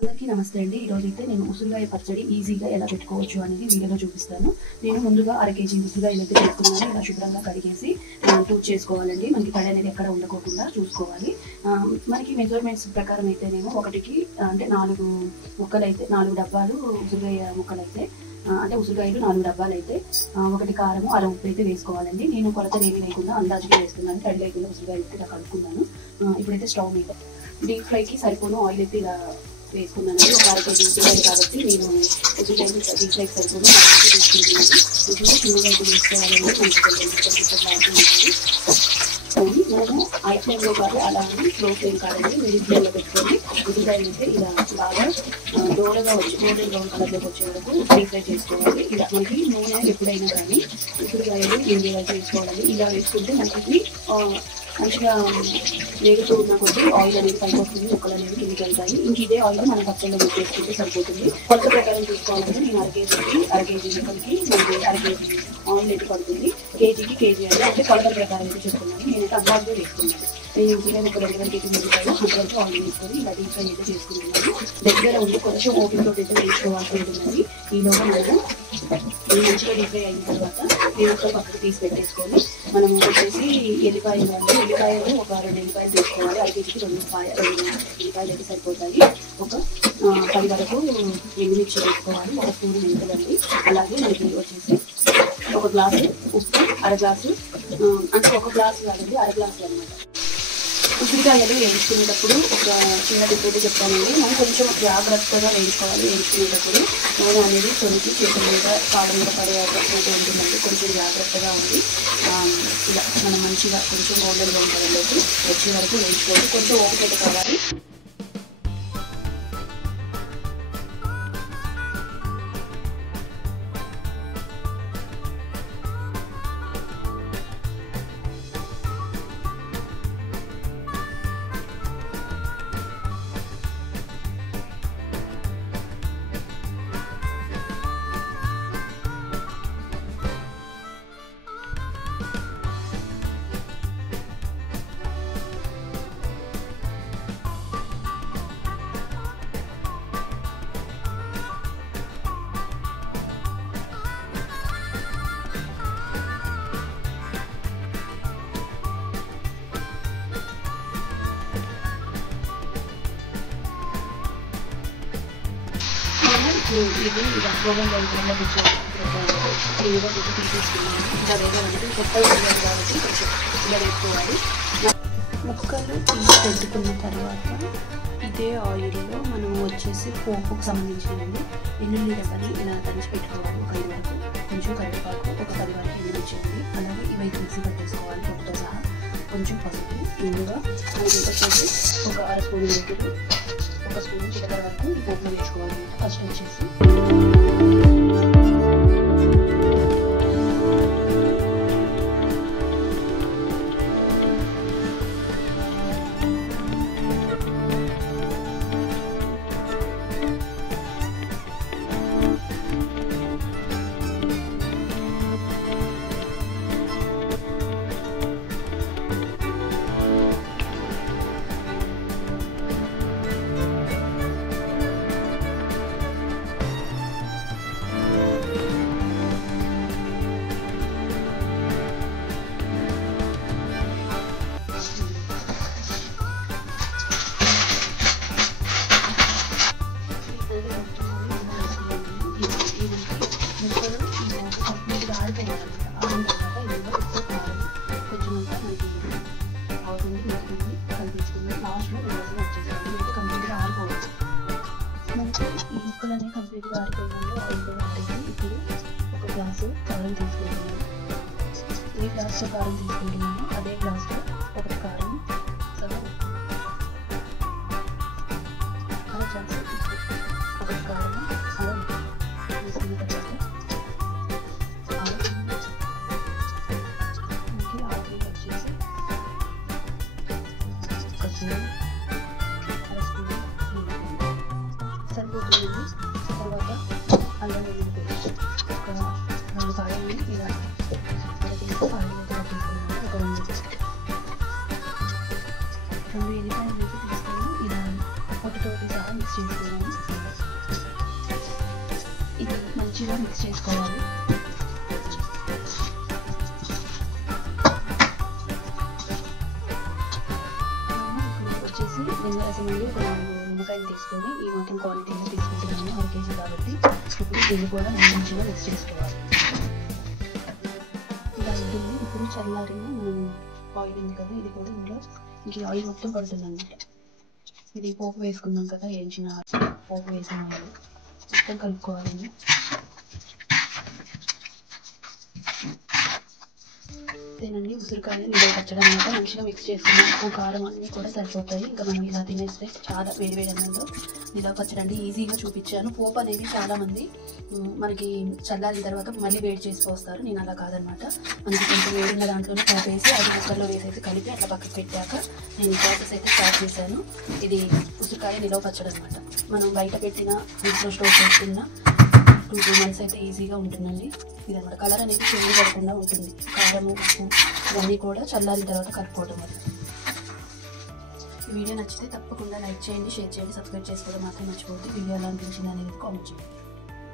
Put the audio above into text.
అందరికీ నమస్తే అండి. ఈరోజైతే నేను ఉసిరికాయ పచ్చడి ఈజీగా ఎలా పెట్టుకోవచ్చు అనేది వీడియోలో చూపిస్తాను. నేను ముందుగా 1/2 కేజీ ఉసిరికాయలు అయితే తీసుకున్నాను. ఇలా శుభ్రంగా కడిగేసి టూత్ చేసుకోవాలండి. మనకి తడి అనేది ఎక్కడ ఉండకోకుండా చూసుకోవాలి. మనకి మెజర్మెంట్స్ ప్రకారం అయితేనేమో ఒకటికి అంటే 4 ముక్కలు అయితే 4 డబ్బాలు ఉసిరికాయ ముక్కలు అయితే అంటే ఉసిరికాయలు 4 డబ్బాలు అయితే ఒకటి కారము అర ఉప్పు అయితే వేసుకోవాలండి. నేను కొలత ఏమీ లేకుండా అందాజుగా వేస్తున్నాను. తడి లేకుండా ఉసిరికాయ అయితే ఇలా కలుపుకున్నాను. ఇప్పుడైతే స్టవ్ మీద డీప్ ఫ్రైకి సరిపోను ఆయిల్ అయితే ఇలా వేసుకున్నాను. ఒక 1/2 కేజీ ఉసిరికాయలు కాబట్టి నేను ఉసిరికాయలు డీప్ ఫ్రైకి సరిపోను తీసుకుంటున్నాను. ఇది చిన్నగా అయితే వేసుకోవాలండి. మంచిగా మనము హై ఫ్లేమ్లో కాదు అలా అని స్లో ఫ్లేమ్ కాదండి మీడియం ఫ్లేమ్లో పెట్టుకొని ఉసిరికాయలు అయితే ఇలా బాగా దూరగా వచ్చి గోల్డెన్ బ్రౌన్ కలర్లోకి వచ్చే వరకు డీప్ ఫ్రై చేసుకోవాలి. ఇలా మనకి నూనె ఎప్పుడైనా కానీ ఉసిరికాయలు ఇండియా వేసుకోవాలి. ఇలా వేసుకుంటే మనకి మంచిగా వేగుతూ ఉన్న కొద్ది ఆయిల్ అనేది పైకి వస్తుంది, ముక్కలు అనేది కిందికి వెళ్తాయి. ఇంక ఇదే ఆయిల్ మనం పచ్చళ్ళు మిక్స్ చేసుకుంటే సరిపోతుంది. కొలత ప్రకారం చూసుకోవాలంటే నేను 1/2 కేజీ ముక్కలకి మనకి 1/2 కేజీ ఆయిల్ అయితే పడుతుంది. కేజీ అంటే కొలత ప్రకారం అయితే చెప్తున్నాను. నేనైతే అందాజుగా వేసుకున్నాను. నేను ఉసిరికాయ ముక్కలు 2 కేజీ మిరపకాయలు అంతవరకు ఆయిల్ వేసుకొని ఇలా డీప్ ఫ్రై అయితే చేసుకుంటున్నాను. దగ్గర ఉండి కొంచెం ఓపెన్తో అయితే వేసుకోవాల్సి ఉంటుంది. ఈలోగా మనం మంచిగా డీప్ ఫ్రై అయిన తర్వాత నేను పక్కకు తీసి పెట్టేసుకొని మనం వచ్చేసి ఎల్లిపాయలు ఒక 2 ఎల్లిపాయలు తీసుకోవాలి. 1/2 కేజీకి 2 ఎల్లిపాయలు అయితే సరిపోతాయి. ఒక 10 వరకు ఎండుమిర్చి వేసుకోవాలి. 1 స్పూన్ మెంతులండి. అలాగే మనకి వచ్చేసి 1 గ్లాసు ఉప్పు, 1/2 గ్లాసు అంటే 1 గ్లాసు కాదండి 1/2 గ్లాసులు అనమాట. ఉసిరికాయలు వేయించుకునేటప్పుడు ఒక చిన్న టిప్ అయితే చెప్తానండి. మనం కొంచెం జాగ్రత్తగా వేయించుకోవాలి. వేయించుకునేటప్పుడు నూనె అనేది తొలికి చేతుల మీద కాళ్ళ మీద పడే అవకాశం అయితే ఉంటుందండి. కొంచెం జాగ్రత్తగా ఉంది. ఇలా మనం మంచిగా కొంచెం గోల్డెన్ బ్రౌన్ కలర్లోకి వచ్చే వరకు వేయించుకోవాలి. కొంచెం ఓపిక కావాలి. ఇది ఇలా గోల్డెన్ బ్రౌన్ కలర్లో క్లీన్గా కొంచెం తీసేసుకున్నాను. ఇలా వేయాలంటే కొత్తగా వేయాలి కాబట్టి కొంచెం ఇలా వేసుకోవాలి. ముక్కలు తీసి పెట్టుకున్న తర్వాత ఇదే ఆయిల్లో మనం వచ్చేసి పోపుకు సంబంధించినవి ఎల్లుల్లి రెబ్బని ఇలా దంచి పెట్టుకోవాలి. 5 వరకు కొంచెం కరివేపాకు, ఒక 10 వరకు ఎండుమిర్చి, అలాగే ఇవైతే మిక్సీ పట్టేసుకోవాలి పొట్టుతో సహా. కొంచెం పసుపు, ముందుగా మనకి వచ్చేసి ఒక 1/2 స్పూన్ మెంతులు, 1 స్పూన్ జీలకర్ర వరకు ఈ పోపులో వేసుకోవాలి. ఫస్ట్ వచ్చేసి ఈ ముక్కలన్నీ కంప్లీట్గా ఆరిపోయినాయి. ఆయిల్లో ఉంటుంది. ఇప్పుడు 1 గ్లాసు కారం తీసుకుంటున్నాను. ఏ గ్లాస్తో కారం తీసుకుంటున్నాను అదే గ్లాస్లో 1 కారం, సగం 1/2 గ్లాసు ఉప్పు, 1 కారం, సగం వేసుకున్న తర్వాత మనకి ఆయిల్ వచ్చేసి 1 స్పూన్, 1/2 స్పూన్ సరిపోతుంది. తర్వాత అల్లం వెల్లుల్లి పేస్ట్ ఒక 2 కాయల్ని ఇలా ఆయిల్ అయితే తీసుకున్నాను. ఒక 2 ఎల్లిపాయలు అయితే తీసుకొని ఇలా పొట్టుతోటి సహా మిక్స్ చేసుకున్నాను. మంచిగా మిక్స్ చేసుకోవాలి. వచ్చేసి నిమ్మరసం అండి, ఒక 4 నిమ్మకాయలు తీసుకొని ఈ మొత్తం క్వాంటిటీలో తీసుకుంటున్నాను, 1 kg కాబట్టి. ఇప్పుడు దీన్ని కూడా మంచిగా మిక్స్ చేసుకోవాలి. ఇలా ఉంటుంది. ఇప్పుడు చల్లారిన ఆయిల్ ఉంది కదా, ఇది కూడా ఇందులో ఇంక ఆయిల్ మొత్తం పడుతుంది అన్నమాట. ఇది పోపు వేసుకున్నాం కదా, వేయించిన పోపు వేసిన ఆయిల్ మొత్తం కలుపుకోవాలండి. ఇదేనండి ఉసిరికాయ నిల్వ పచ్చడి అన్నమాట. మంచిగా మిక్స్ చేసుకున్నాం. ఉప్పు కారం అన్నీ కూడా సరిపోతాయి. ఇంకా మనం ఇలా తినేస్తే చాలా వేడివేడి అన్నంలో నిల్వ పచ్చడి అండి. ఈజీగా చూపించాను. పోపు అనేది చాలామంది మనకి చల్లారిన తర్వాత మళ్ళీ వేడి చేసి పోస్తారు. నేను అలా కాదనమాట. మనకి కొంచెం వేడిన దాంట్లోనే పోపు వేసి అది కుక్కర్లో వేసేసి కలిపి అట్లా పక్కకు పెట్టాక నేను ఈ ప్రాసెస్ అయితే స్టార్ట్ చేశాను. ఇది ఉసిరికాయ నిల్వ పచ్చడి అనమాట. మనం బయట పెట్టిన ఫ్రిడ్జ్లో స్టోర్ చేసుకున్న 2 months అయితే ఈజీగా ఉంటుందండి. ఇదన్నమాట. కలర్ అనేది చేంజ్ అవ్వకుండా ఉంటుంది. కారము ఉప్పు ఇవన్నీ కూడా చల్లారిన తర్వాత కలుపుకోవడం వల్ల. ఈ వీడియో నచ్చితే తప్పకుండా లైక్ చేయండి, షేర్ చేయండి, సబ్స్క్రైబ్ చేసుకోవడం మాత్రం మర్చిపోవద్దు. వీడియో ఎలా అనిపించింది అనేది కామెంట్ చేయండి.